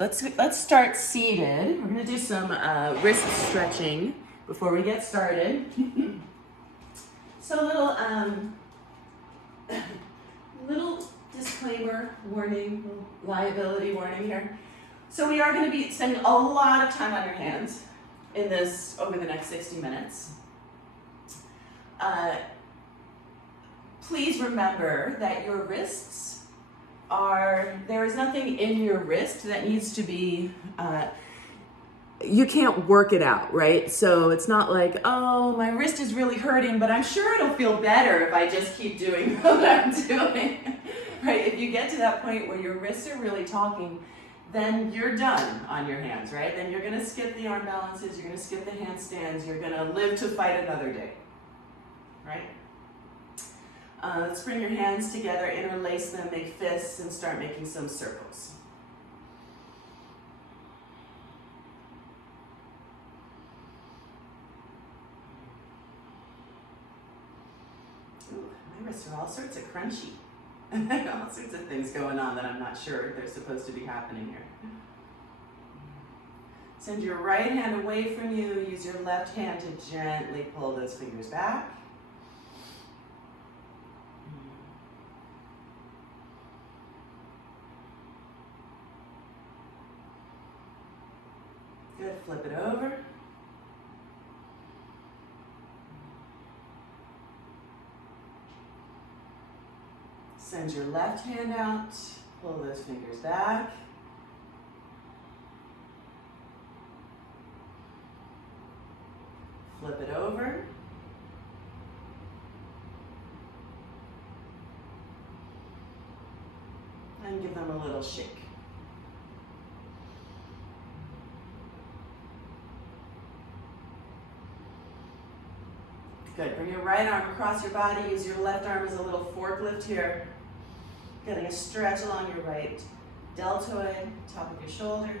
let's start seated. We're gonna do some wrist stretching before we get started. So little disclaimer, warning, liability warning here. So we are going to be spending a lot of time on your hands in this over the next 60 minutes. Please remember that your wrists there is nothing in your wrist that needs to be, you can't work it out, right? So it's not like, oh, my wrist is really hurting, but I'm sure it'll feel better if I just keep doing what I'm doing, right? If you get to that point where your wrists are really talking, then you're done on your hands, right? Then you're gonna skip the arm balances, you're gonna skip the handstands, you're gonna live to fight another day, right? Let's bring your hands together, interlace them, make fists, and start making some circles. Ooh, my wrists are all sorts of crunchy. All sorts of things going on that I'm not sure they're supposed to be happening here. Send your right hand away from you. Use your left hand to gently pull those fingers back. Good, flip it over. Send your left hand out, pull those fingers back. Flip it over. And give them a little shake. Good, bring your right arm across your body, use your left arm as a little forklift here. Getting a stretch along your right deltoid, top of your shoulder.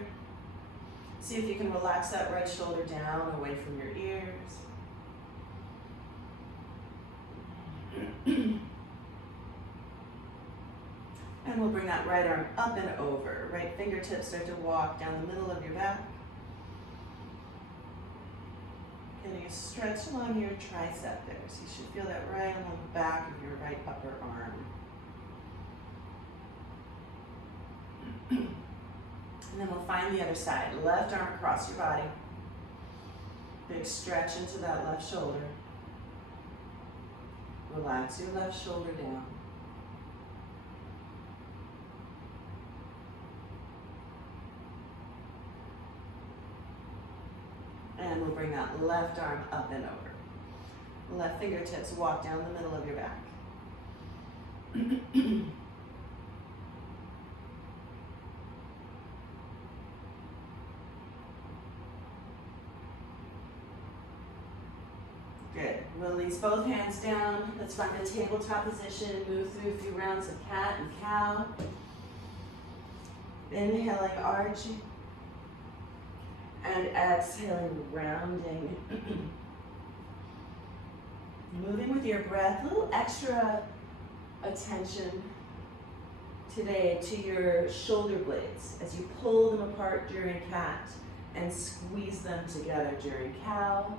See if you can relax that right shoulder down, away from your ears. And we'll bring that right arm up and over. Right fingertips start to walk down the middle of your back. Getting a stretch along your tricep there. So you should feel that right along the back of your right upper arm. And then we'll find the other side. Left arm across your body. Big stretch into that left shoulder. Relax your left shoulder down. And we'll bring that left arm up and over. Left fingertips walk down the middle of your back. Good. Release both hands down. Let's find the tabletop position. Move through a few rounds of cat and cow. Inhaling, arching. And exhaling, rounding. Moving with your breath. A little extra attention today to your shoulder blades as you pull them apart during cat and squeeze them together during cow.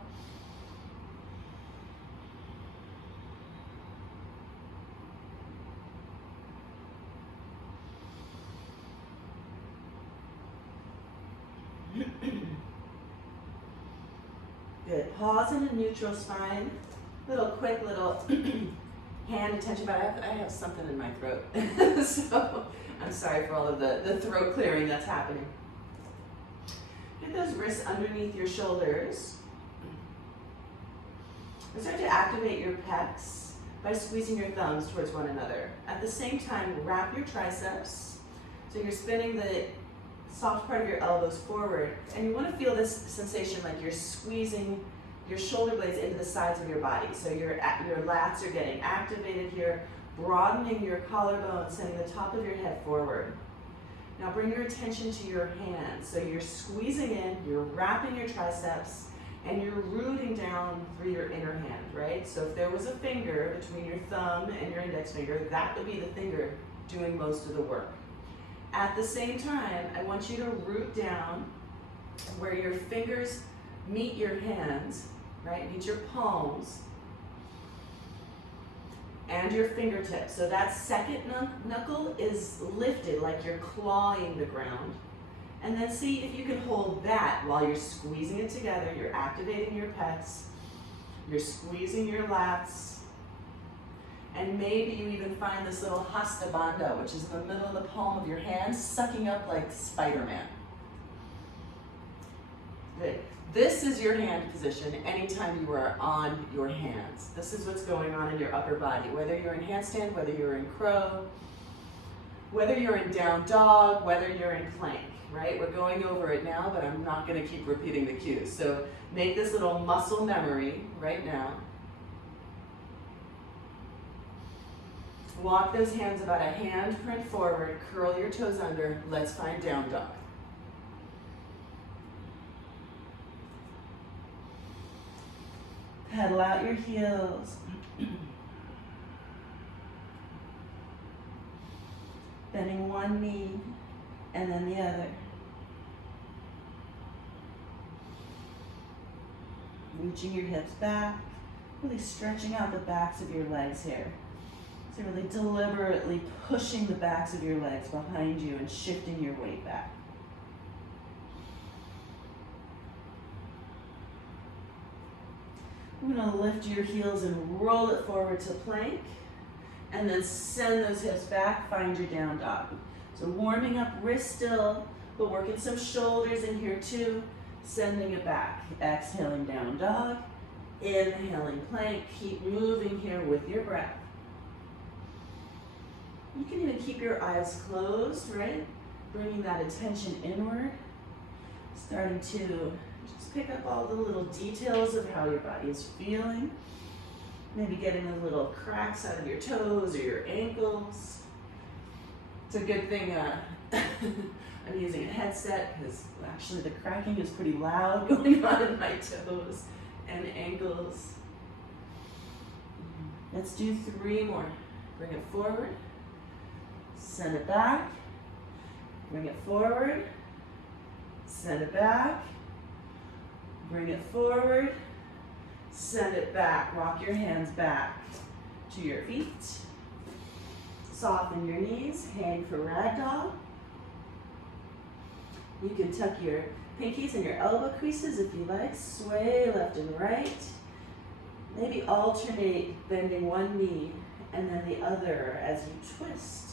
Good. Pause in a neutral spine. Quick little hand attention, but I have something in my throat. So I'm sorry for all of the throat clearing that's happening. Get those wrists underneath your shoulders. And start to activate your pecs by squeezing your thumbs towards one another. At the same time, wrap your triceps. So you're spinning the soft part of your elbows forward, and you want to feel this sensation like you're squeezing your shoulder blades into the sides of your body. So your lats are getting activated here, broadening your collarbone, sending the top of your head forward. Now bring your attention to your hands. So you're squeezing in, you're wrapping your triceps, and you're rooting down through your inner hand, right? So if there was a finger between your thumb and your index finger, that would be the finger doing most of the work. At the same time, I want you to root down where your fingers meet your hands, right? Meet your palms and your fingertips. So that second knuckle is lifted like you're clawing the ground. And then see if you can hold that while you're squeezing it together. You're activating your pecs. You're squeezing your lats. And maybe you even find this little hasta bandha, which is in the middle of the palm of your hand, sucking up like Spider-Man. Good. This is your hand position anytime you are on your hands. This is what's going on in your upper body, whether you're in handstand, whether you're in crow, whether you're in down dog, whether you're in plank, right? We're going over it now, but I'm not going to keep repeating the cues. So make this little muscle memory right now. Walk those hands about a hand print forward, curl your toes under. Let's find down dog. Pedal out your heels. Bending one knee and then the other. Reaching your hips back, really stretching out the backs of your legs here. So really deliberately pushing the backs of your legs behind you and shifting your weight back. We're going to lift your heels and roll it forward to plank, and then send those hips back, find your down dog. So warming up wrist still, but working some shoulders in here too, sending it back. Exhaling down dog, inhaling plank, keep moving here with your breath. You can even keep your eyes closed, right? Bringing that attention inward, starting to just pick up all the little details of how your body is feeling. Maybe getting the little cracks out of your toes or your ankles. It's a good thing I'm using a headset because actually the cracking is pretty loud going on in my toes and ankles. Let's do 3 more. Bring it forward. Send it back, bring it forward, send it back, bring it forward, send it back. Walk your hands back to your feet. Soften your knees, hang for ragdoll. You can tuck your pinkies and your elbow creases if you like. Sway left and right. Maybe alternate bending one knee and then the other as you twist.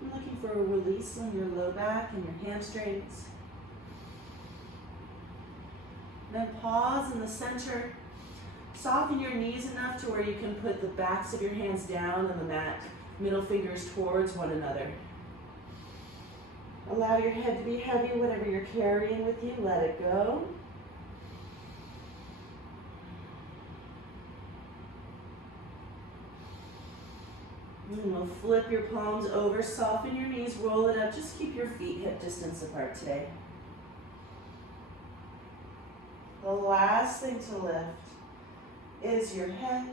I'm looking for a release on your low back and your hamstrings. Then pause in the center. Soften your knees enough to where you can put the backs of your hands down on the mat, middle fingers towards one another. Allow your head to be heavy, whatever you're carrying with you, let it go. And we'll flip your palms over, soften your knees, roll it up. Just keep your feet hip distance apart today. The last thing to lift is your head.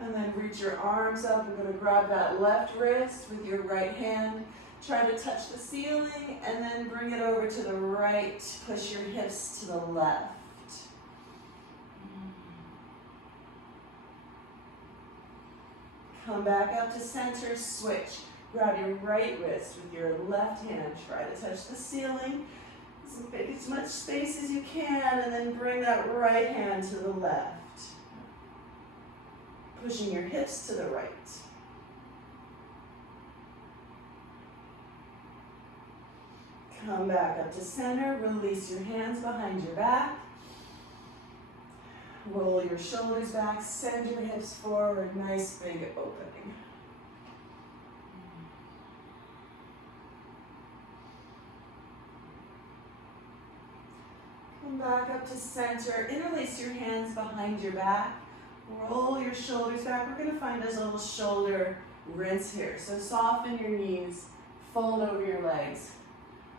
And then reach your arms up. We're going to grab that left wrist with your right hand. Try to touch the ceiling and then bring it over to the right. Push your hips to the left. Come back up to center, switch. Grab your right wrist with your left hand. Try to touch the ceiling. Make as much space as you can, and then bring that right hand to the left. Pushing your hips to the right. Come back up to center. Release your hands behind your back. Roll your shoulders back, send your hips forward, nice big opening. Come back up to center, interlace your hands behind your back, roll your shoulders back. We're gonna find a little shoulder rinse here. So soften your knees, fold over your legs,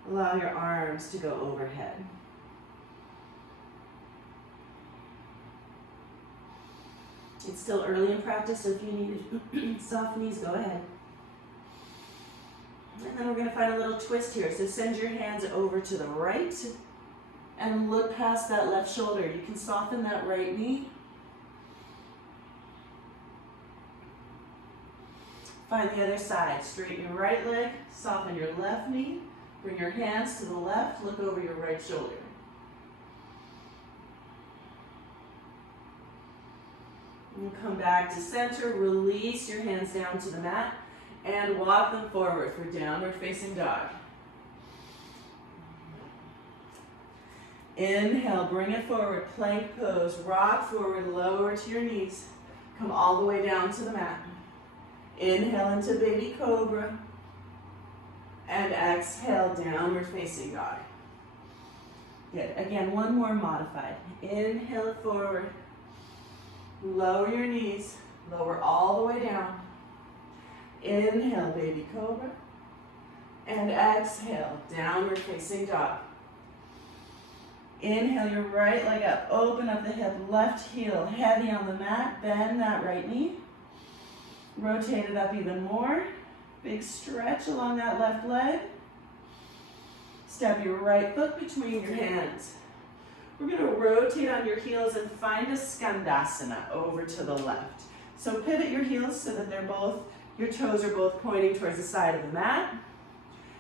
allow your arms to go overhead. It's still early in practice, so if you need soft knees, go ahead. And then we're going to find a little twist here. So send your hands over to the right and look past that left shoulder. You can soften that right knee. Find the other side. Straighten your right leg, soften your left knee. Bring your hands to the left, look over your right shoulder. And come back to center, release your hands down to the mat, and walk them forward for downward facing dog. Inhale, bring it forward, plank pose, rock forward, lower to your knees. Come all the way down to the mat. Inhale into baby cobra. And exhale, downward facing dog. Good. Again, one more modified. Inhale it forward. Lower your knees. Lower all the way down. Inhale, baby cobra. And exhale, downward facing dog. Inhale your right leg up. Open up the hip, left heel heavy on the mat. Bend that right knee. Rotate it up even more. Big stretch along that left leg. Step your right foot between your hands. We're going to rotate on your heels and find a skandasana over to the left. So pivot your heels so that your toes are both pointing towards the side of the mat.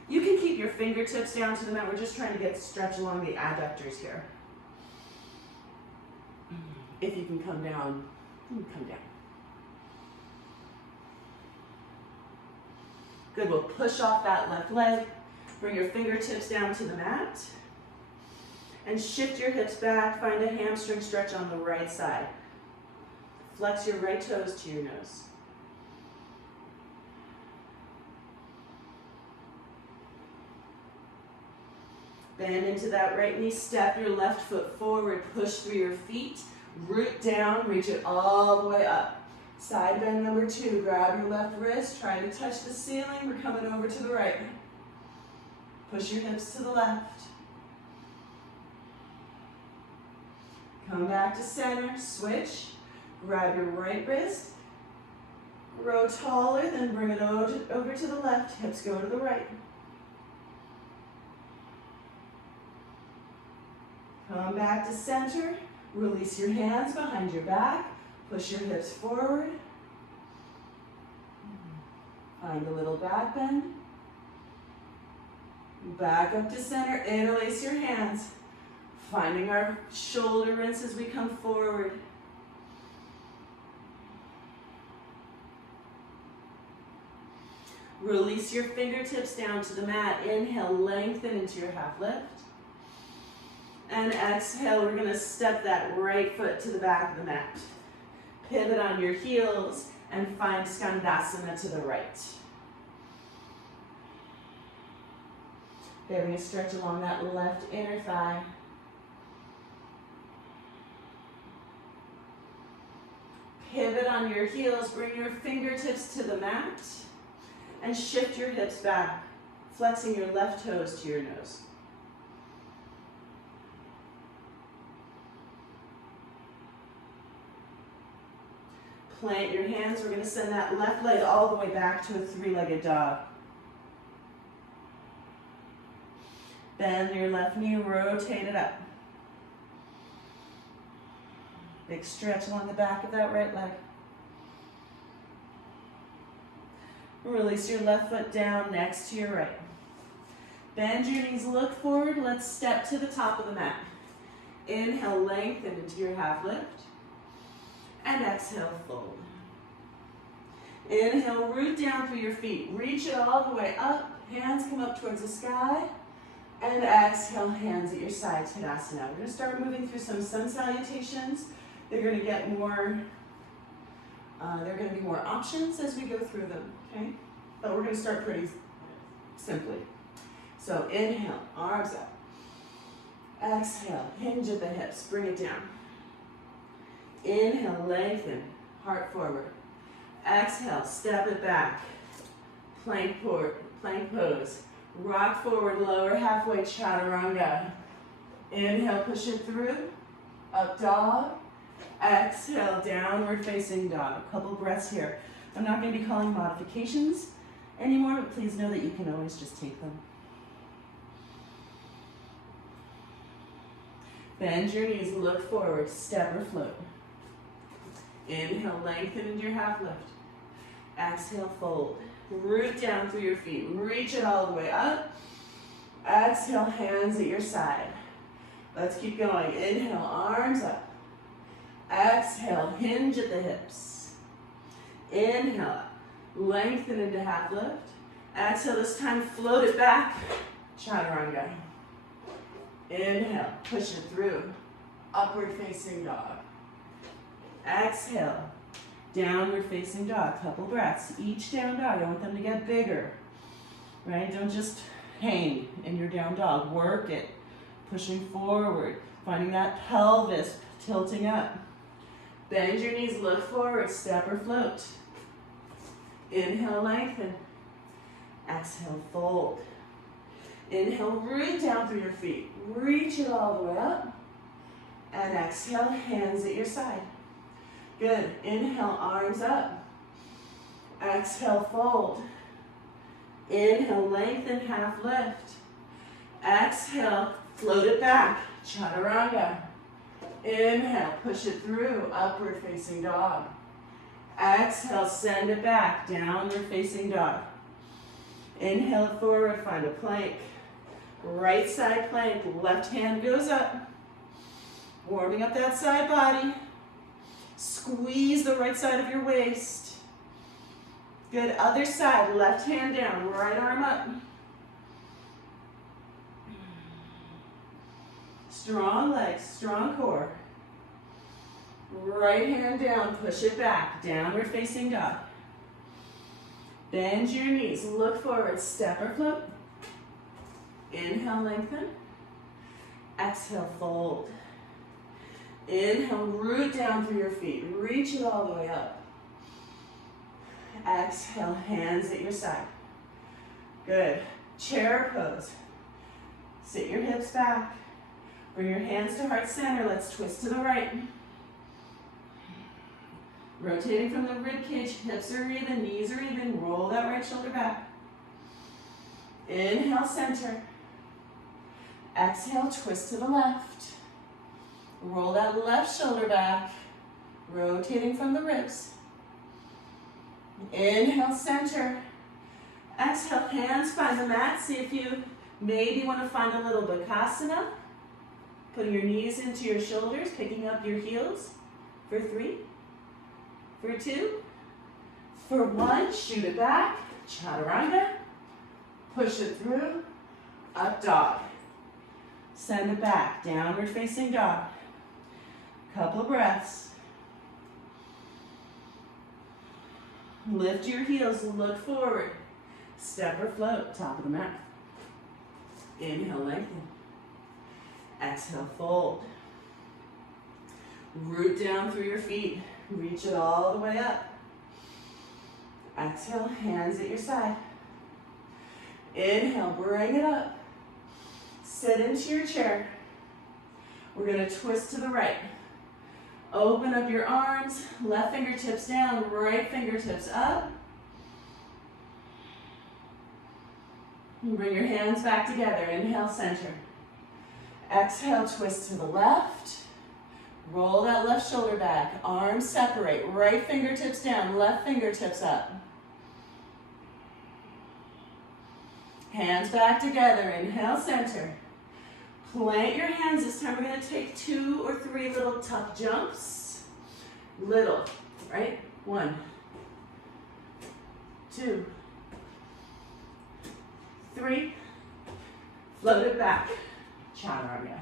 You can keep your fingertips down to the mat. We're just trying to get stretch along the adductors here. If you can come down, come down. Good, we'll push off that left leg. Bring your fingertips down to the mat. And shift your hips back. Find a hamstring stretch on the right side. Flex your right toes to your nose. Bend into that right knee. Step your left foot forward. Push through your feet. Root down. Reach it all the way up. Side bend number 2, grab your left wrist, try to touch the ceiling, we're coming over to the right. Push your hips to the left. Come back to center, switch, grab your right wrist, grow taller, then bring it over to the left, hips go to the right. Come back to center, release your hands behind your back. Push your hips forward. Find a little back bend. Back up to center. Interlace your hands. Finding our shoulder rinse as we come forward. Release your fingertips down to the mat. Inhale, lengthen into your half lift. And exhale, we're going to step that right foot to the back of the mat. Pivot on your heels and find skandasana to the right. Getting a stretch along that left inner thigh. Pivot on your heels, bring your fingertips to the mat and shift your hips back, flexing your left toes to your nose. Plant your hands. We're going to send that left leg all the way back to a 3-legged dog. Bend your left knee, rotate it up. Big stretch along the back of that right leg. Release your left foot down next to your right. Bend your knees, look forward. Let's step to the top of the mat. Inhale, lengthen into your half lift. And exhale, fold. Inhale, root down through your feet. Reach it all the way up. Hands come up towards the sky. And exhale, hands at your side, Tadasana. We're going to start moving through some sun salutations. They're going to get more, there are going to be more options as we go through them, okay? But we're going to start pretty simply. So inhale, arms up. Exhale, hinge at the hips, bring it down. Inhale, lengthen, heart forward. Exhale, step it back. Plank pose. Rock forward, lower halfway, chaturanga. Inhale, push it through. Up dog. Exhale, downward facing dog. A couple breaths here. I'm not going to be calling modifications anymore, but please know that you can always just take them. Bend your knees, look forward, step or float. Inhale, lengthen into your half lift. Exhale, fold. Root down through your feet. Reach it all the way up. Exhale, hands at your side. Let's keep going. Inhale, arms up. Exhale, hinge at the hips. Inhale, lengthen into half lift. Exhale, this time float it back. Chaturanga. Inhale, push it through. Upward facing dog. Exhale, downward facing dog. Couple breaths. Each down dog, I want them to get bigger. Right? Don't just hang in your down dog. Work it. Pushing forward. Finding that pelvis tilting up. Bend your knees, look forward, step or float. Inhale, lengthen. Exhale, fold. Inhale, root down through your feet. Reach it all the way up. And exhale, hands at your side. Good. Inhale, arms up. Exhale, fold. Inhale, lengthen, half lift. Exhale, float it back. Chaturanga. Inhale, push it through, upward facing dog. Exhale, send it back, downward facing dog. Inhale forward, find a plank. Right side plank, left hand goes up. Warming up that side body. Squeeze the right side of your waist. Good, other side, left hand down, right arm up. Strong legs, strong core. Right hand down, push it back, downward facing dog. Bend your knees, look forward, step or float. Inhale, lengthen. Exhale, fold. Inhale, root down through your feet, reach it all the way up. Exhale, hands at your side. Good. Chair pose. Sit your hips back. Bring your hands to heart center. Let's twist to the right. Rotating from the rib cage, hips are even, knees are even. Roll that right shoulder back. Inhale, center. Exhale, twist to the left. Roll that left shoulder back. Rotating from the ribs. Inhale, center. Exhale, hands find the mat. See if you maybe want to find a little Badaknasana. Putting your knees into your shoulders, picking up your heels for 3, for 2, for 1, shoot it back, chaturanga, push it through, up dog. Send it back, downward facing dog. Couple of breaths. Lift your heels, look forward. Step or float, top of the mat. Inhale, lengthen. Exhale, fold. Root down through your feet. Reach it all the way up. Exhale, hands at your side. Inhale, bring it up. Sit into your chair. We're going to twist to the right. Open up your arms, left fingertips down, right fingertips up. And bring your hands back together. Inhale, center. Exhale, twist to the left. Roll that left shoulder back. Arms separate. Right fingertips down, left fingertips up. Hands back together. Inhale, center. Plant your hands. This time we're going to take 2 or 3 little tuck jumps. Little, right? 1, 2, 3. Float it back. Chaturanga.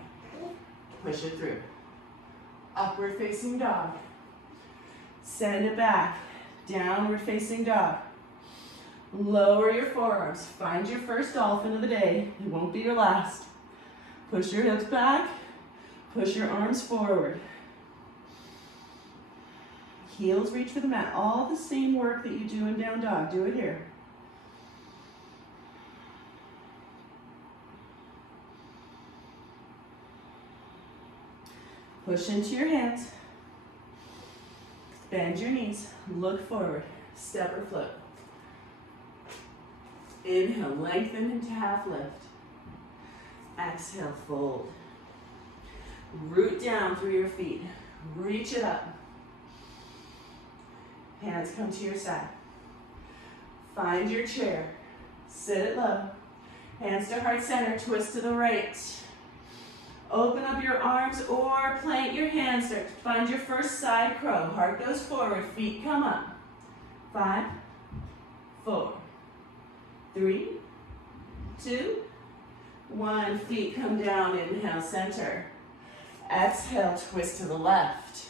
Push it through. Upward facing dog. Send it back. Downward facing dog. Lower your forearms. Find your first dolphin of the day. It won't be your last. Push your hips back. Push your arms forward. Heels reach for the mat. All the same work that you do in down dog. Do it here. Push into your hands. Bend your knees, look forward, step or float. Inhale, lengthen into half lift. Exhale, fold. Root down through your feet. Reach it up. Hands come to your side. Find your chair. Sit it low. Hands to heart center, twist to the right. Open up your arms or plant your hands there. Find your first side crow. Heart goes forward, feet come up. 5, 4, 3, 2, 1. Feet come down, inhale, center. Exhale, twist to the left.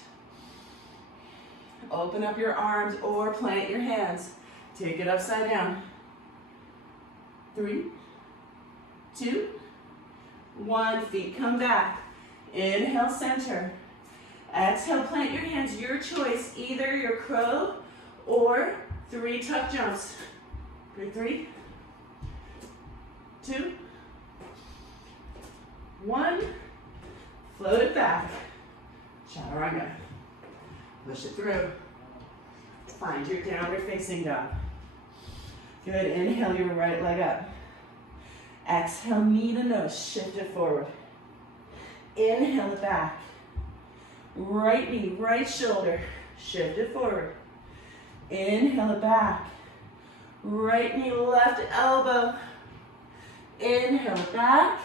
Open up your arms or plant your hands. Take it upside down. 3, 2, 1. Feet come back. Inhale, center. Exhale, plant your hands. Your choice, either your crow or 3 tuck jumps. 3, 2, 1. Float it back. Chaturanga. Push it through. Find your downward facing dog. Good. Inhale your right leg up. Exhale, knee to nose. Shift it forward. Inhale it back. Right knee, right shoulder. Shift it forward. Inhale it back. Right knee, left elbow. Inhale it back.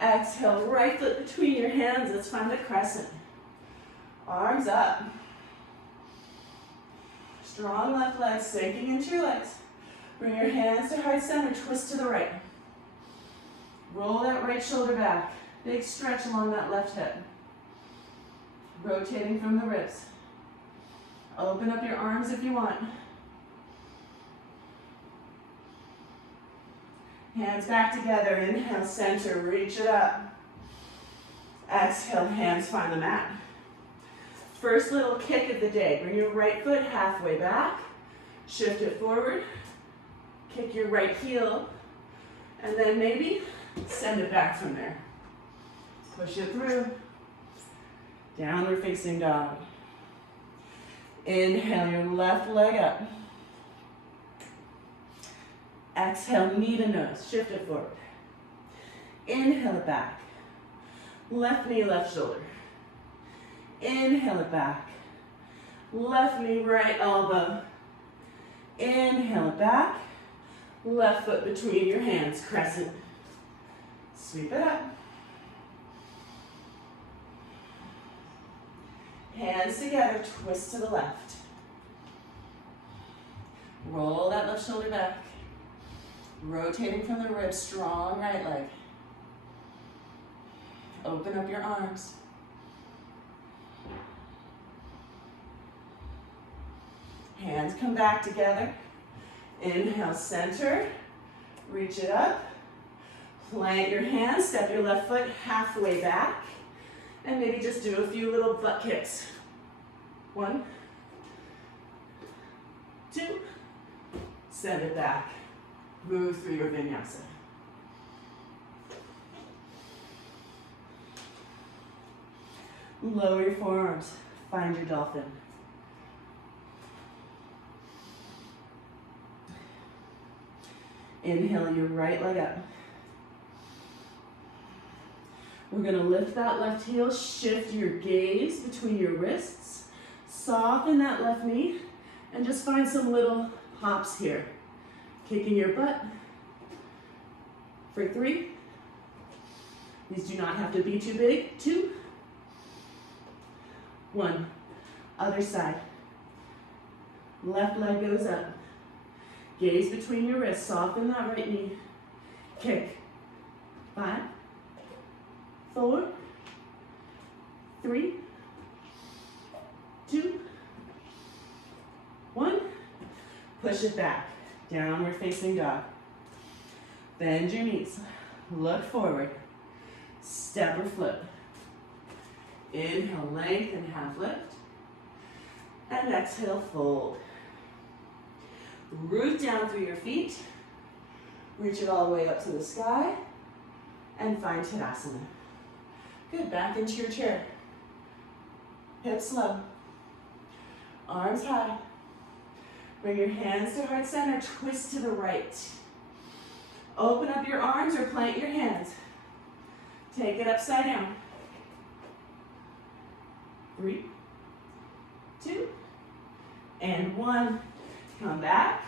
Exhale, right foot between your hands. Let's find the crescent. Arms up. Strong left leg sinking into your legs. Bring your hands to heart center, twist to the right. Roll that right shoulder back. Big stretch along that left hip. Rotating from the ribs. Open up your arms if you want. Hands back together. Inhale, center, reach it up. Exhale, hands find the mat. First little kick of the day. Bring your right foot halfway back. Shift it forward. Kick your right heel. And then maybe send it back from there. Push it through. Downward facing dog. Inhale your left leg up. Exhale, knee to nose. Shift it forward. Inhale it back. Left knee, left shoulder. Inhale it back. Left knee, right elbow. Inhale it back. Left foot between your hands, crescent. Sweep it up. Hands together, twist to the left. Roll that left shoulder back. Rotating from the ribs, strong right leg. Open up your arms. Hands come back together. Inhale, center. Reach it up. Plant your hands, step your left foot halfway back. And maybe just do a few little butt kicks. 1, 2, send it back. Move through your vinyasa. Lower your forearms. Find your dolphin. Inhale your right leg up. We're going to lift that left heel, shift your gaze between your wrists, soften that left knee, and just find some little hops here. Kicking your butt for 3. These do not have to be too big. 2, 1. Other side. Left leg goes up. Gaze between your wrists, soften that right knee. Kick. 5, 4, 3, 2, 1. Push it back. Downward facing dog. Bend your knees. Look forward. Step or flip. Inhale, lengthen, half lift. And exhale, fold. Root down through your feet. Reach it all the way up to the sky. And find Tadasana. Good, back into your chair. Hips low. Arms high. Bring your hands to heart center, twist to the right. Open up your arms or plant your hands. Take it upside down. 3, 2, and 1. Come back.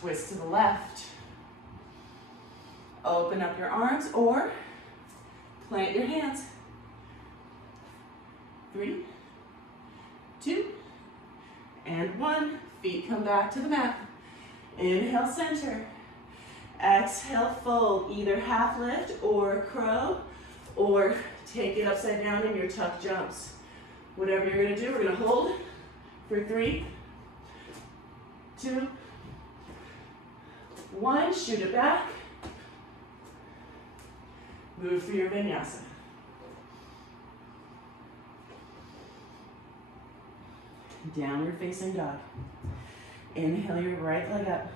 Twist to the left. Open up your arms or plant your hands. 3, 2, and 1. Feet come back to the mat. Inhale, center. Exhale, fold. Either half lift or crow, or take it upside down in your tuck jumps. Whatever you're gonna do, we're gonna hold for 3, 2, 1. Shoot it back. Move through your vinyasa. Downward facing dog. Inhale your right leg up.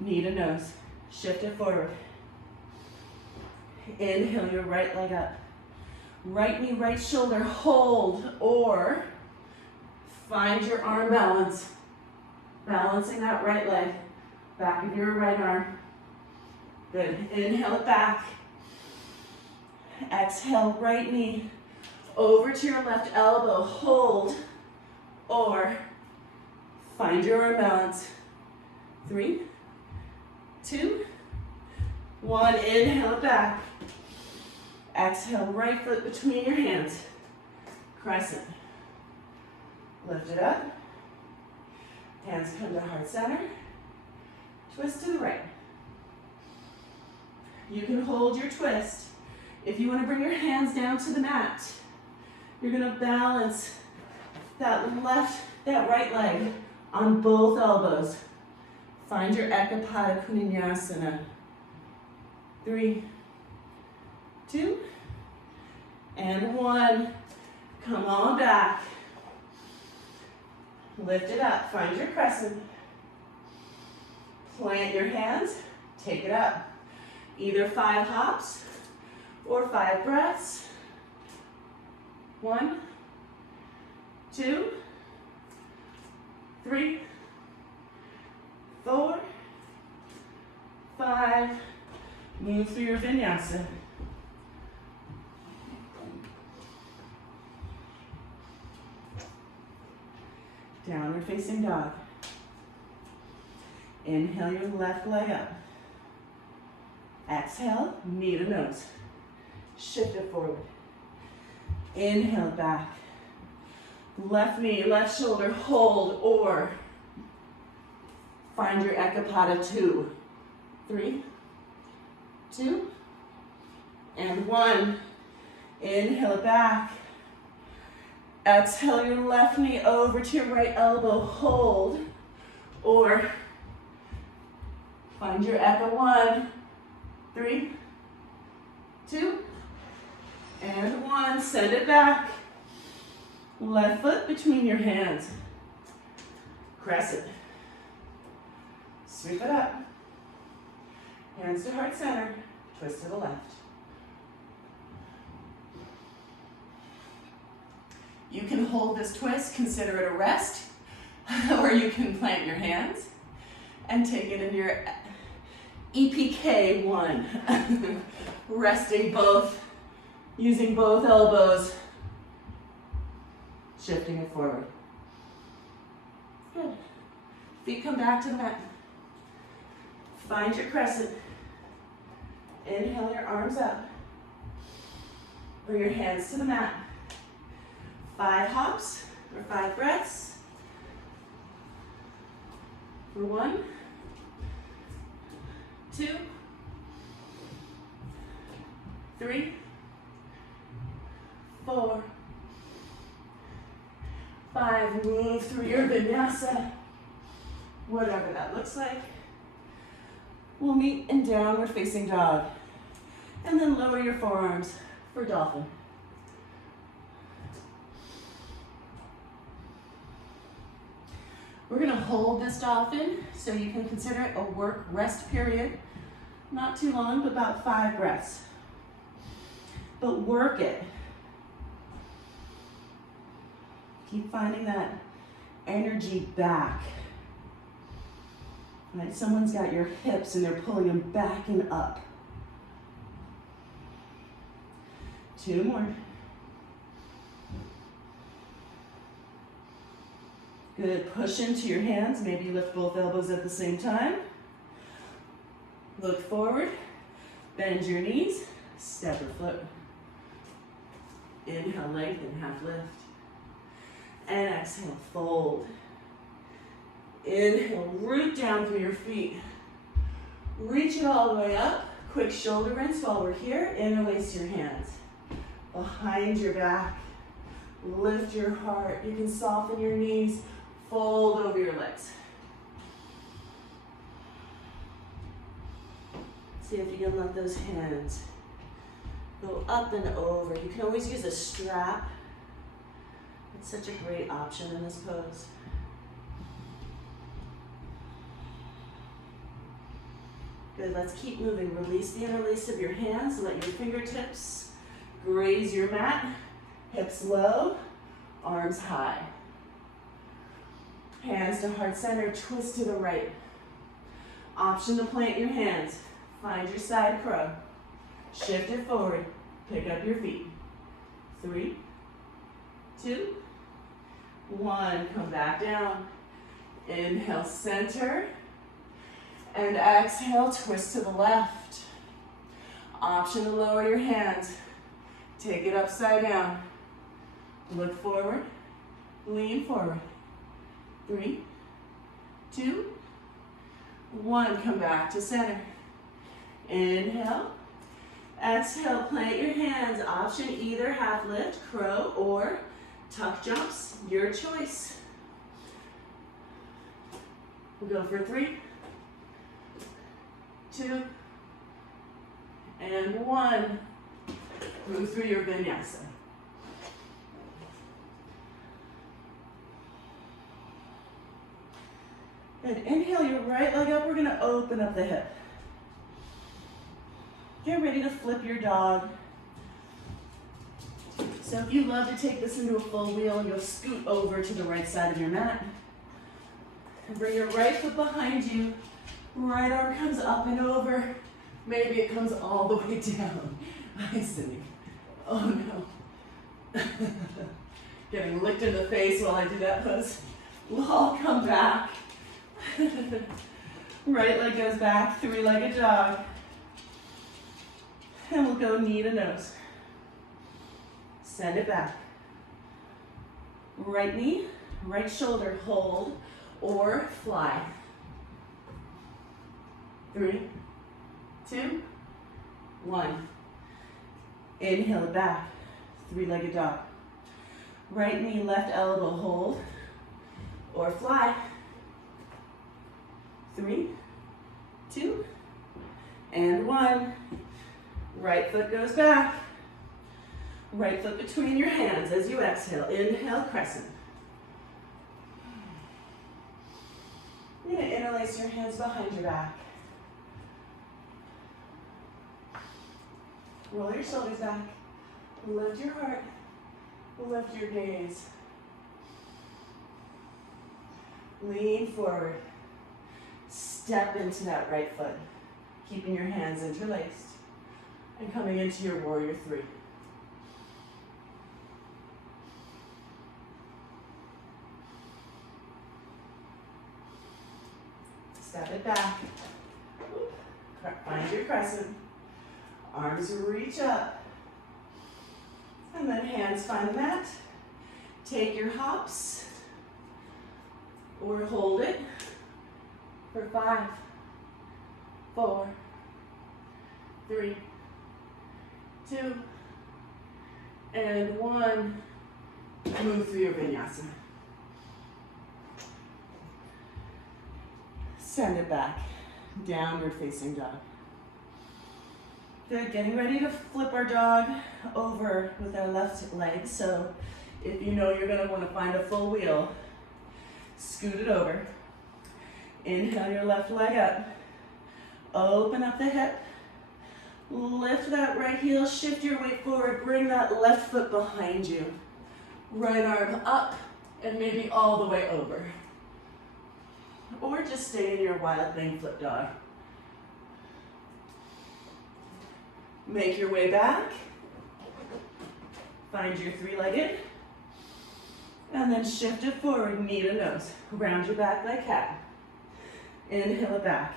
Knee to nose. Shift it forward. Inhale your right leg up. Right knee, right shoulder, hold, or find your arm balance. Balancing that right leg, back of your right arm. Good. Inhale it back. Exhale, right knee over to your left elbow. Hold, or find your arm balance. 3, 2, 1. Inhale it back. Exhale, right foot between your hands. Crescent. Lift it up. Hands come to heart center. Twist to the right. You can hold your twist. If you want to bring your hands down to the mat, you're going to balance that right leg on both elbows. Find your Badaknasana. 3, 2, and 1. Come on back. Lift it up. Find your crescent. Plant your hands. Take it up. Either 5 hops or 5 breaths. 1, 2, 3, 4, 5. Move through your vinyasa. Downward facing dog. Inhale your left leg up. Exhale, knee to nose. Shift it forward. Inhale back. Left knee, left shoulder, hold, or find your Ekapada 2. 3, 2, and 1. Inhale back. Exhale your left knee over to your right elbow, hold, or find your Eka 1. 3, 2, and 1. Send it back. Left foot between your hands. Crescent. Sweep it up. Hands to heart center. Twist to the left. You can hold this twist, consider it a rest, or you can plant your hands and take it in your EPK 1. Resting both, using both elbows, shifting it forward. Good. Feet come back to the mat. Find your crescent. Inhale your arms up. Bring your hands to the mat. 5 hops or 5 breaths. For 1, 2, 3, 4, 5. Move through your vinyasa, whatever that looks like. We'll meet in downward facing dog. And then lower your forearms for dolphin. We're gonna hold this dolphin, so you can consider it a work rest period. Not too long, but about 5 breaths. But work it. Keep finding that energy back. All right, someone's got your hips and they're pulling them back and up. 2 more. Good, push into your hands. Maybe you lift both elbows at the same time. Look forward, bend your knees, step or float. Inhale, lengthen, half lift. And exhale, fold. Inhale, root down through your feet. Reach it all the way up. Quick shoulder rinse while we're here. Interlace your hands behind your back. Lift your heart. You can soften your knees. Fold over your legs. See if you can let those hands go up and over. You can always use a strap. It's such a great option in this pose. Good, let's keep moving. Release the interlace of your hands. Let your fingertips graze your mat. Hips low, arms high. Hands to heart center, twist to the right. Option to plant your hands. Find your side crow. Shift it forward. Pick up your feet. 3, 2, 1. Come back down. Inhale, center. And exhale, twist to the left. Option to lower your hands. Take it upside down. Look forward. Lean forward. 3, 2, 1. Come back to center. Inhale. Exhale, plant your hands. Option either half lift, crow, or tuck jumps. Your choice. We'll go for 3, 2, and 1. Move through your vinyasa. Good. Inhale your right leg up. We're going to open up the hip. Get ready to flip your dog. So if you love to take this into a full wheel, you'll scoot over to the right side of your mat. And bring your right foot behind you. Right arm comes up and over. Maybe it comes all the way down. Hi, Cindy. Oh no. Getting licked in the face while I do that pose. We'll all come back. Right leg goes back, 3-legged dog. And we'll go knee to nose. Send it back. Right knee, right shoulder, hold or fly. 3, 2, 1. Inhale it back, 3-legged dog. Right knee, left elbow, hold or fly. 3, 2, and 1. Right foot goes back. Right foot between your hands as you exhale. Inhale, crescent. You're going to interlace your hands behind your back. Roll your shoulders back. Lift your heart. Lift your gaze. Lean forward. Step into that right foot, keeping your hands interlaced. And coming into your warrior 3. Step it back. Find your crescent. Arms reach up. And then hands find the mat. Take your hops. Or hold it for 5, 4, 3, 2, and 1. Move through your vinyasa. Send it back. Downward facing dog. Good. Getting ready to flip our dog over with our left leg. So if you know you're going to want to find a full wheel, scoot it over. Inhale your left leg up. Open up the hip. Lift that right heel, shift your weight forward, bring that left foot behind you. Right arm up, and maybe all the way over. Or just stay in your wild thing flip dog. Make your way back. Find your three-legged. And then shift it forward, knee to nose. Round your back like cat. Inhale it back.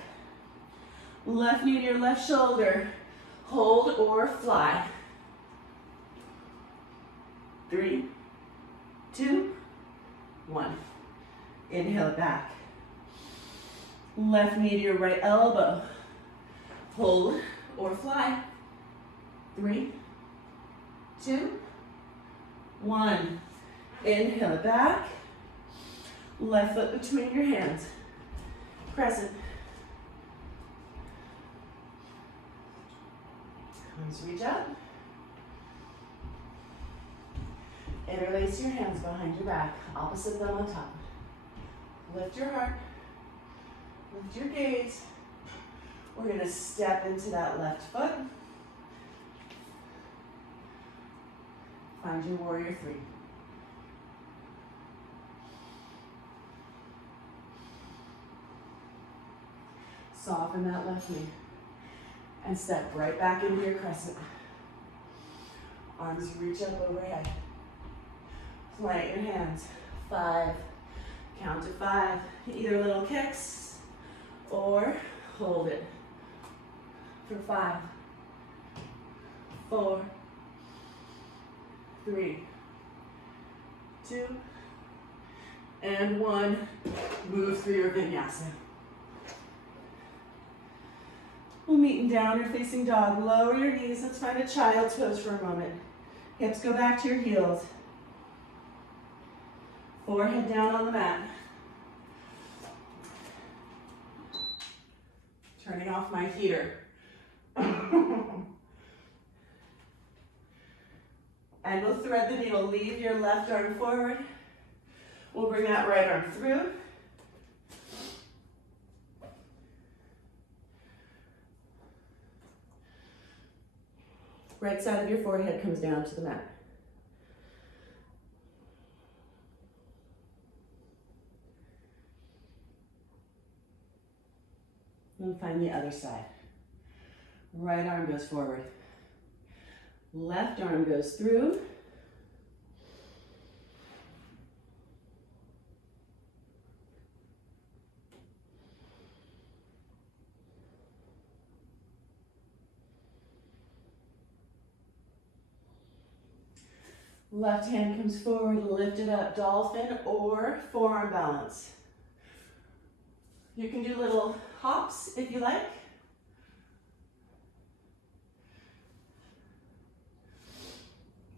Left knee to your left shoulder. Hold or fly. 3, 2, 1. Inhale it back. Left knee to your right elbow. Hold or fly. 3, 2, 1. Inhale it back. Left foot between your hands. Crescent. Arms reach up. Interlace your hands behind your back. Opposite thumb on top. Lift your heart. Lift your gaze. We're going to step into that left foot. Find your warrior 3. Soften that left knee. And step right back into your crescent. Arms reach up overhead. Plant your hands. 5. Count to 5. Either little kicks or hold it for 5, 4, 3, 2, and 1. Move through your Vinyasa. We'll meet in downward facing dog. Lower your knees. Let's find a child's pose for a moment. Hips go back to your heels. Forehead down on the mat. Turning off my heater. And we'll thread the needle. Leave your left arm forward. We'll bring that right arm through. Right side of your forehead comes down to the mat. And find the other side. Right arm goes forward. Left arm goes through. Left hand comes forward, lift it up, dolphin or forearm balance. You can do little hops if you like.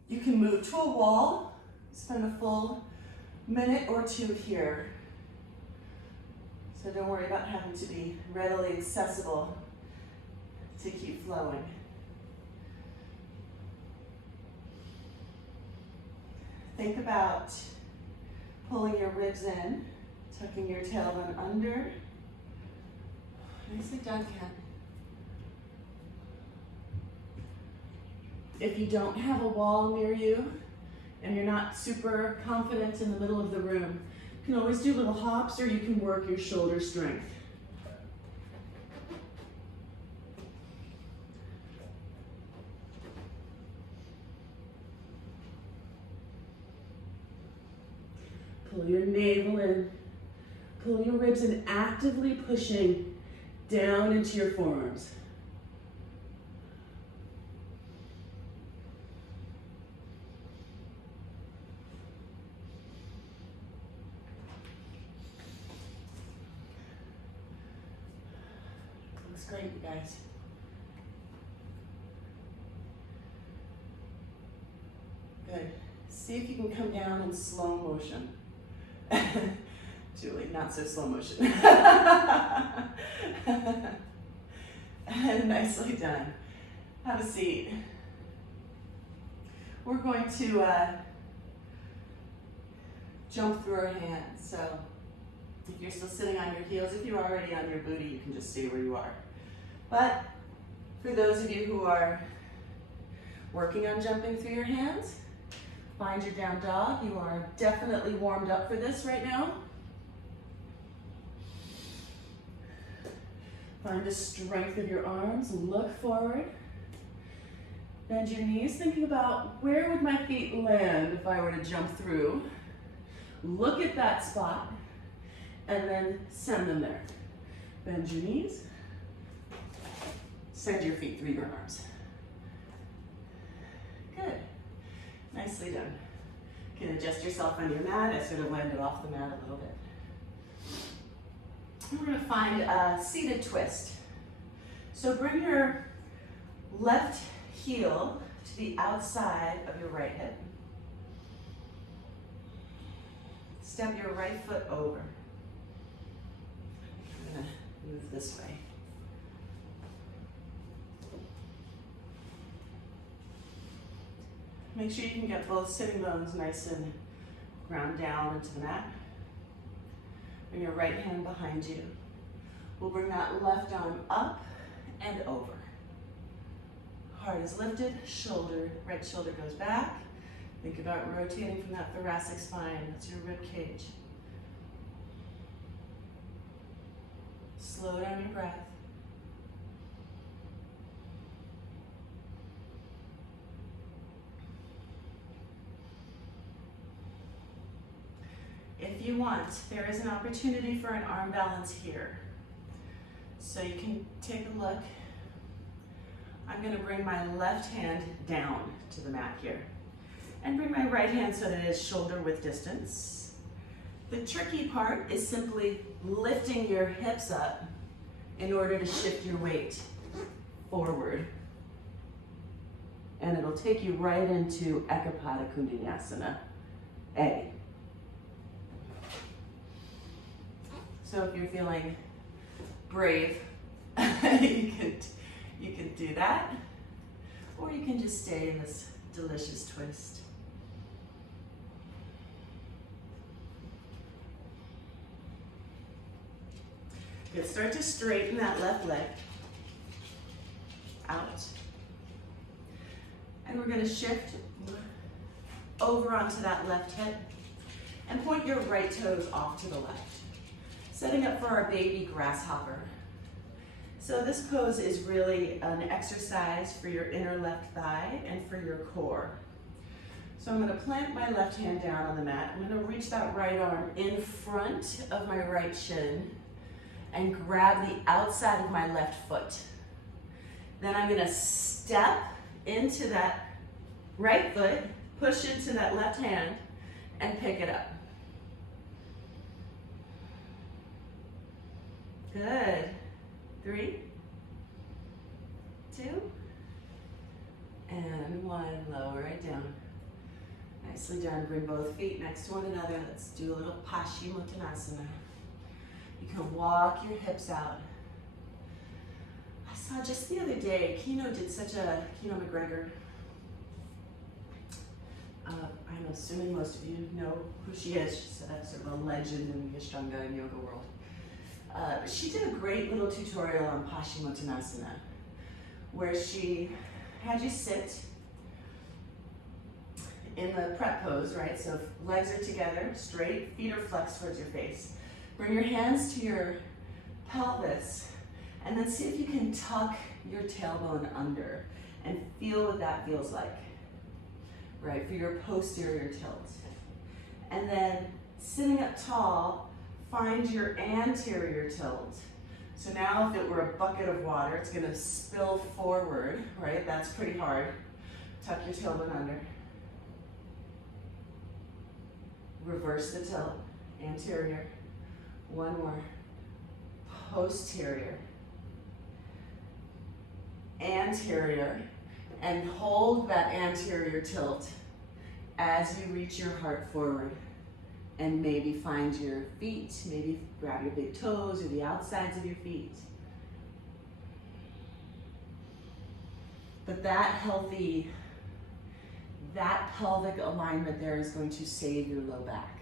You can move to a wall, spend a full minute or 2 here. So don't worry about having to be readily accessible to keep flowing. Think about pulling your ribs in, tucking your tailbone under. Nicely done, Ken. If you don't have a wall near you and you're not super confident in the middle of the room, you can always do little hops or you can work your shoulder strength. Pull your navel in, pull your ribs in, actively pushing down into your forearms. Looks great, you guys. Good. See if you can come down in slow motion. Julie, not so slow motion. And nicely done. Have a seat. We're going to jump through our hands. So if you're still sitting on your heels, if you're already on your booty, you can just stay where you are. But for those of you who are working on jumping through your hands, Find your down dog. You are definitely warmed up for this right now. Find the strength of your arms. Look forward. Bend your knees, thinking about where would my feet land if I were to jump through. Look at that spot and then send them there. Bend your knees. Send your feet through your arms. Good. Nicely done. You can adjust yourself on your mat. I sort of landed off the mat a little bit. We're going to find a seated twist. So bring your left heel to the outside of your right hip. Step your right foot over. I'm going to move this way. Make sure you can get both sitting bones nice and ground down into the mat. Bring your right hand behind you. We'll bring that left arm up and over. Heart is lifted, shoulder, right shoulder goes back. Think about rotating from that thoracic spine, that's your rib cage. Slow down your breath. If you want, there is an opportunity for an arm balance here. So you can take a look. I'm going to bring my left hand down to the mat here. And bring my right hand so that it is shoulder width distance. The tricky part is simply lifting your hips up in order to shift your weight forward. And it'll take you right into Badaknasana A. So if you're feeling brave, you can do that, or you can just stay in this delicious twist. Good, start to straighten that left leg out. And we're gonna shift over onto that left hip and point your right toes off to the left. Setting up for our baby grasshopper. So this pose is really an exercise for your inner left thigh and for your core. So I'm going to plant my left hand down on the mat. I'm going to reach that right arm in front of my right shin and grab the outside of my left foot. Then I'm going to step into that right foot, push into that left hand, and pick it up. Good. 3, 2, and 1. Lower it down. Nicely done. Bring both feet next to one another. Let's do a little Pashimotonasana. You can walk your hips out. I saw just the other day, Kino McGregor. I'm assuming most of you know who she is. She's sort of a legend in the Ashtanga and yoga world. She did a great little tutorial on Pashimotonasana where she had you sit in the prep pose, right? So legs are together, straight, feet are flexed towards your face. Bring your hands to your pelvis and then see if you can tuck your tailbone under and feel what that feels like, right? For your posterior tilt. And then sitting up tall, find your anterior tilt. So now if it were a bucket of water, it's gonna spill forward, right? That's pretty hard. Tuck your tailbone under. Reverse the tilt, anterior. One more. Posterior. Anterior. And hold that anterior tilt as you reach your heart forward. And maybe find your feet, maybe grab your big toes or the outsides of your feet. But that pelvic alignment there is going to save your low back.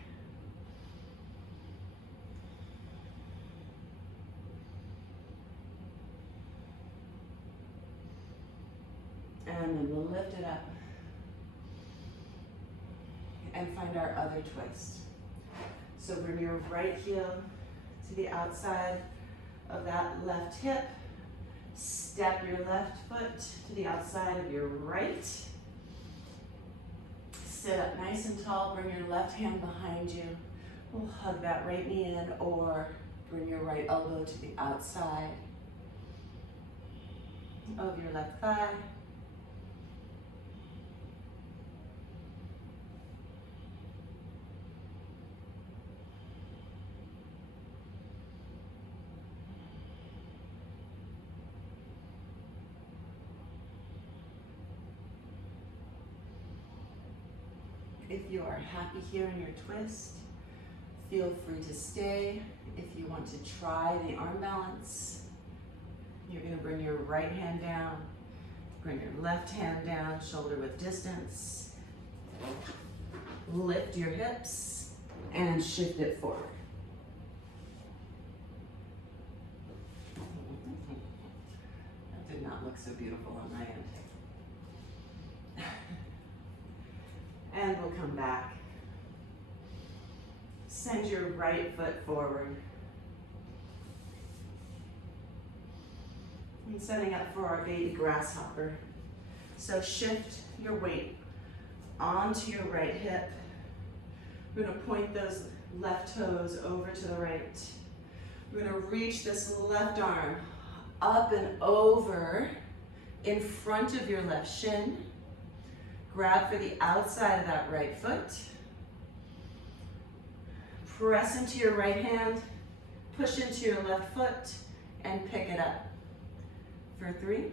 And then we'll lift it up. and find our other twist. So bring your right heel to the outside of that left hip. Step your left foot to the outside of your right. Sit up nice and tall. Bring your left hand behind you. We'll hug that right knee in, or bring your right elbow to the outside of your left thigh. If you are happy here in your twist, feel free to stay. If you want to try the arm balance, you're going to bring your right hand down, bring your left hand down, shoulder width distance, lift your hips, and shift it forward. That did not look so beautiful on my end. And we'll come back. Send your right foot forward. And setting up for our baby grasshopper. So shift your weight onto your right hip. We're gonna point those left toes over to the right. We're gonna reach this left arm up and over in front of your left shin. Grab for the outside of that right foot. Press into your right hand, push into your left foot, and pick it up. For 3,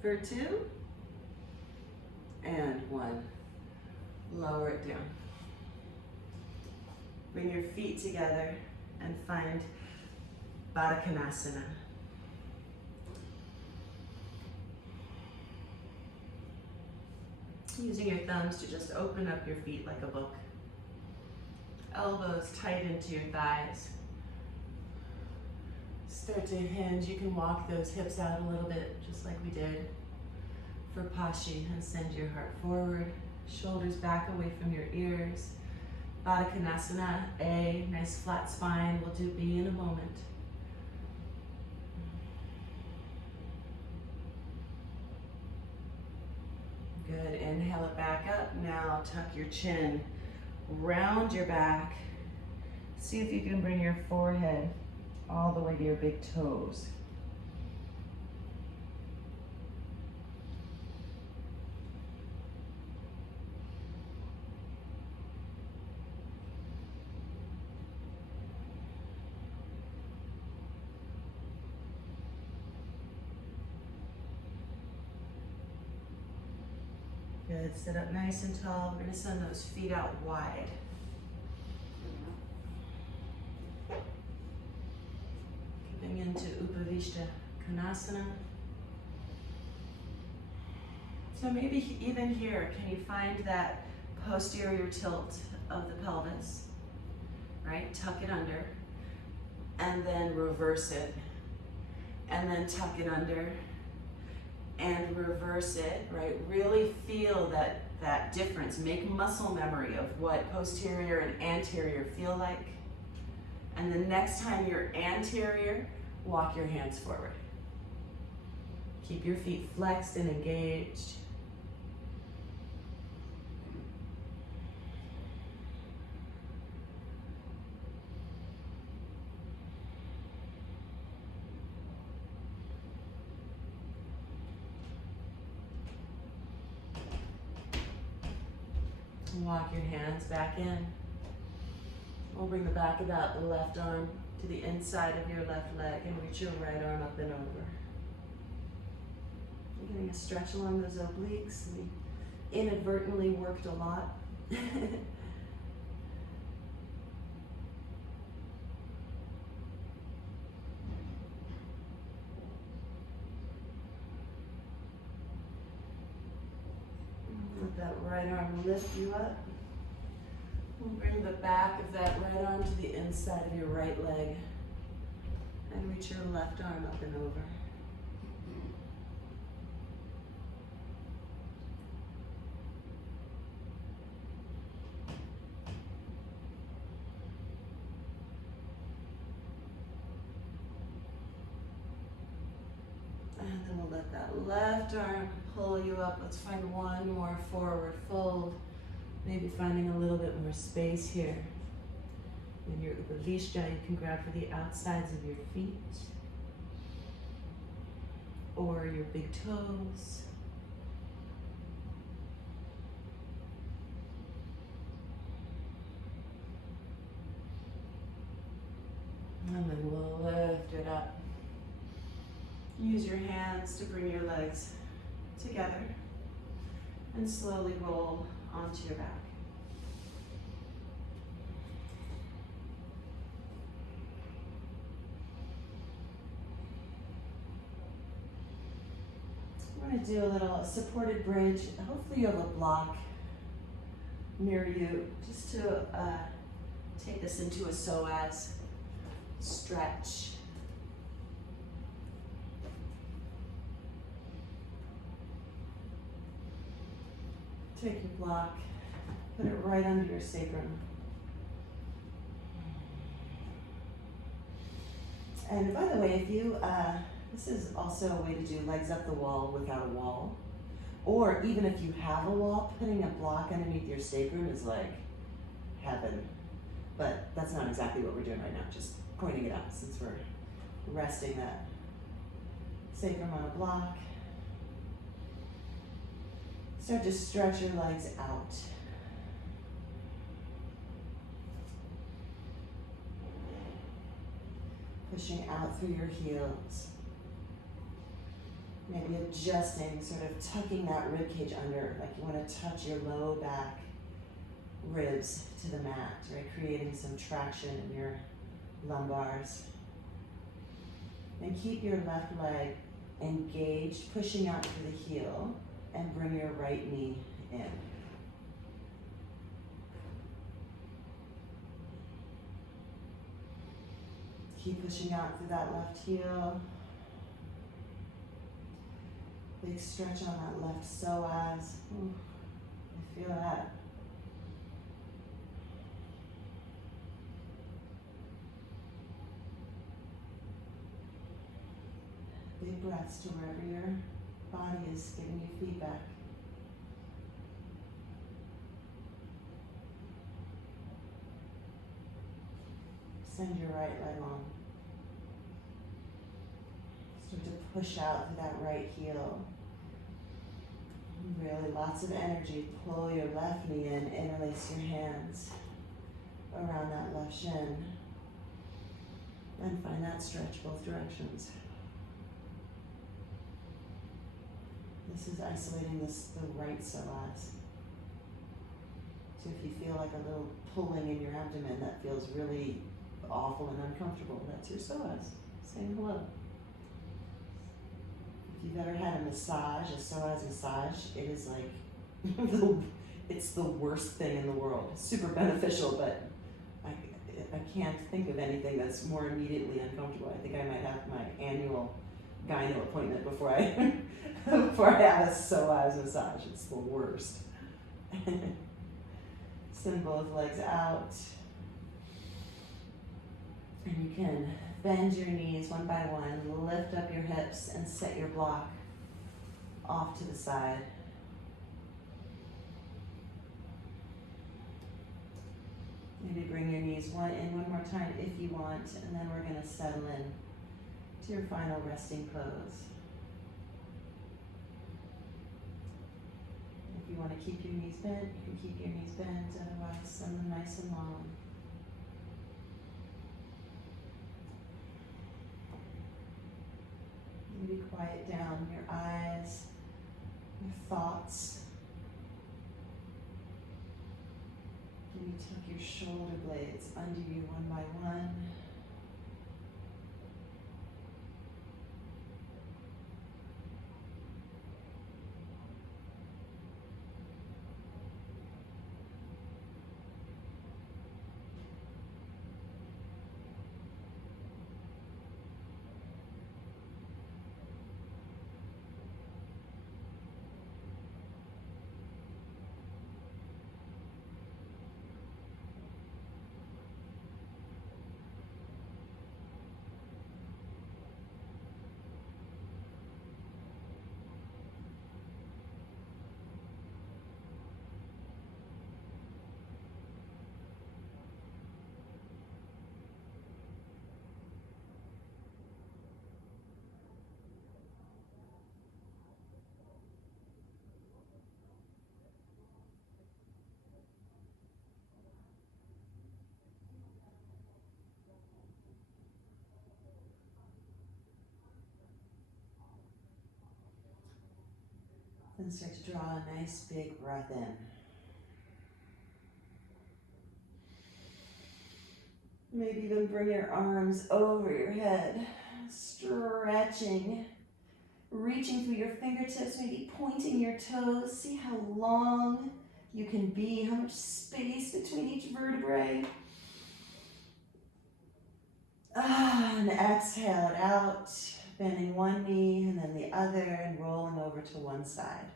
for 2, and 1. Lower it down. Bring your feet together and find Badaknasana. Using your thumbs to just open up your feet like a book. Elbows tight into your thighs. Start to hinge. You can walk those hips out a little bit, just like we did for Pashi, and send your heart forward. Shoulders back away from your ears. Badaknasana, A, nice flat spine. We'll do B in a moment. Good, inhale it back up. Now tuck your chin, round your back. See if you can bring your forehead all the way to your big toes. Good, sit up nice and tall. We're gonna send those feet out wide. Coming into Upavishtakonasana. So maybe even here, can you find that posterior tilt of the pelvis, right? Tuck it under, and then reverse it, and then tuck it under, and reverse it, right? Really feel that difference. Make muscle memory of what posterior and anterior feel like. And the next time you're anterior, walk your hands forward. Keep your feet flexed and engaged. Walk your hands back in. We'll bring the back of that left arm to the inside of your left leg and reach your right arm up and over. You're getting a stretch along those obliques. We inadvertently worked a lot. Let that right arm lift you up. We'll bring the back of that right arm to the inside of your right leg and reach your left arm up and over. And we'll let that left arm pull you up. Let's find one more forward fold. Maybe finding a little bit more space here. In your Upavishta, you can grab for the outsides of your feet or your big toes. And then we'll lift it up. Use your hands to bring your legs together and slowly roll onto your back. We're going to do a little supported bridge. Hopefully you have a block near you just to take this into a psoas stretch. Take your block, put it right under your sacrum. And by the way, if you, this is also a way to do legs up the wall without a wall. Or even if you have a wall, putting a block underneath your sacrum is like heaven. But that's not exactly what we're doing right now, just pointing it out since we're resting that sacrum on a block. Start to stretch your legs out. Pushing out through your heels. Maybe adjusting, sort of tucking that rib cage under, like you want to touch your low back ribs to the mat, right? Creating some traction in your lumbars. And keep your left leg engaged, pushing out through the heel, and bring your right knee in. Keep pushing out through that left heel. Big stretch on that left psoas. Ooh, I feel that. Big breaths to wherever your body is giving you feedback. Send your right leg long. Start to push out through that right heel. Really lots of energy. Pull your left knee in, interlace your hands around that left shin. And find that stretch both directions. This is isolating the right psoas. So if you feel like a little pulling in your abdomen that feels really awful and uncomfortable, that's your psoas. Saying hello. If you've ever had a massage, a psoas massage, it is like, it's the worst thing in the world. Super beneficial, but I can't think of anything that's more immediately uncomfortable. I think I might have my annual gyno appointment before I have a psoas massage. It's the worst. Send both legs out. And you can bend your knees one by one, lift up your hips, and set your block off to the side. Maybe bring your knees in one more time if you want, and then we're going to settle in to your final resting pose. If you want to keep your knees bent, you can keep your knees bent, otherwise send them nice and long. Maybe quiet down your eyes, your thoughts. Maybe tuck your shoulder blades under you one by one. And start to draw a nice big breath in. Maybe even bring your arms over your head, stretching, reaching through your fingertips, maybe pointing your toes. See how long you can be, how much space between each vertebrae. And exhale it out, bending one knee and then the other and rolling over to one side.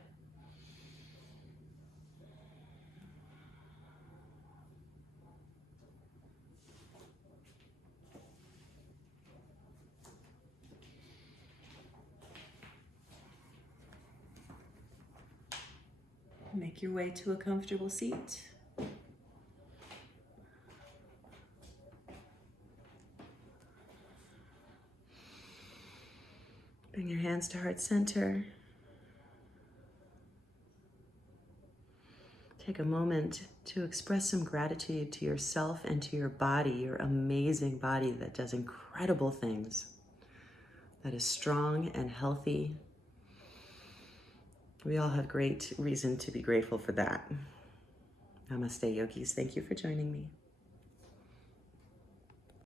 Make your way to a comfortable seat. Bring your hands to heart center. Take a moment to express some gratitude to yourself and to your body, your amazing body that does incredible things, that is strong and healthy. We all have great reason to be grateful for that. Namaste, yogis. Thank you for joining me.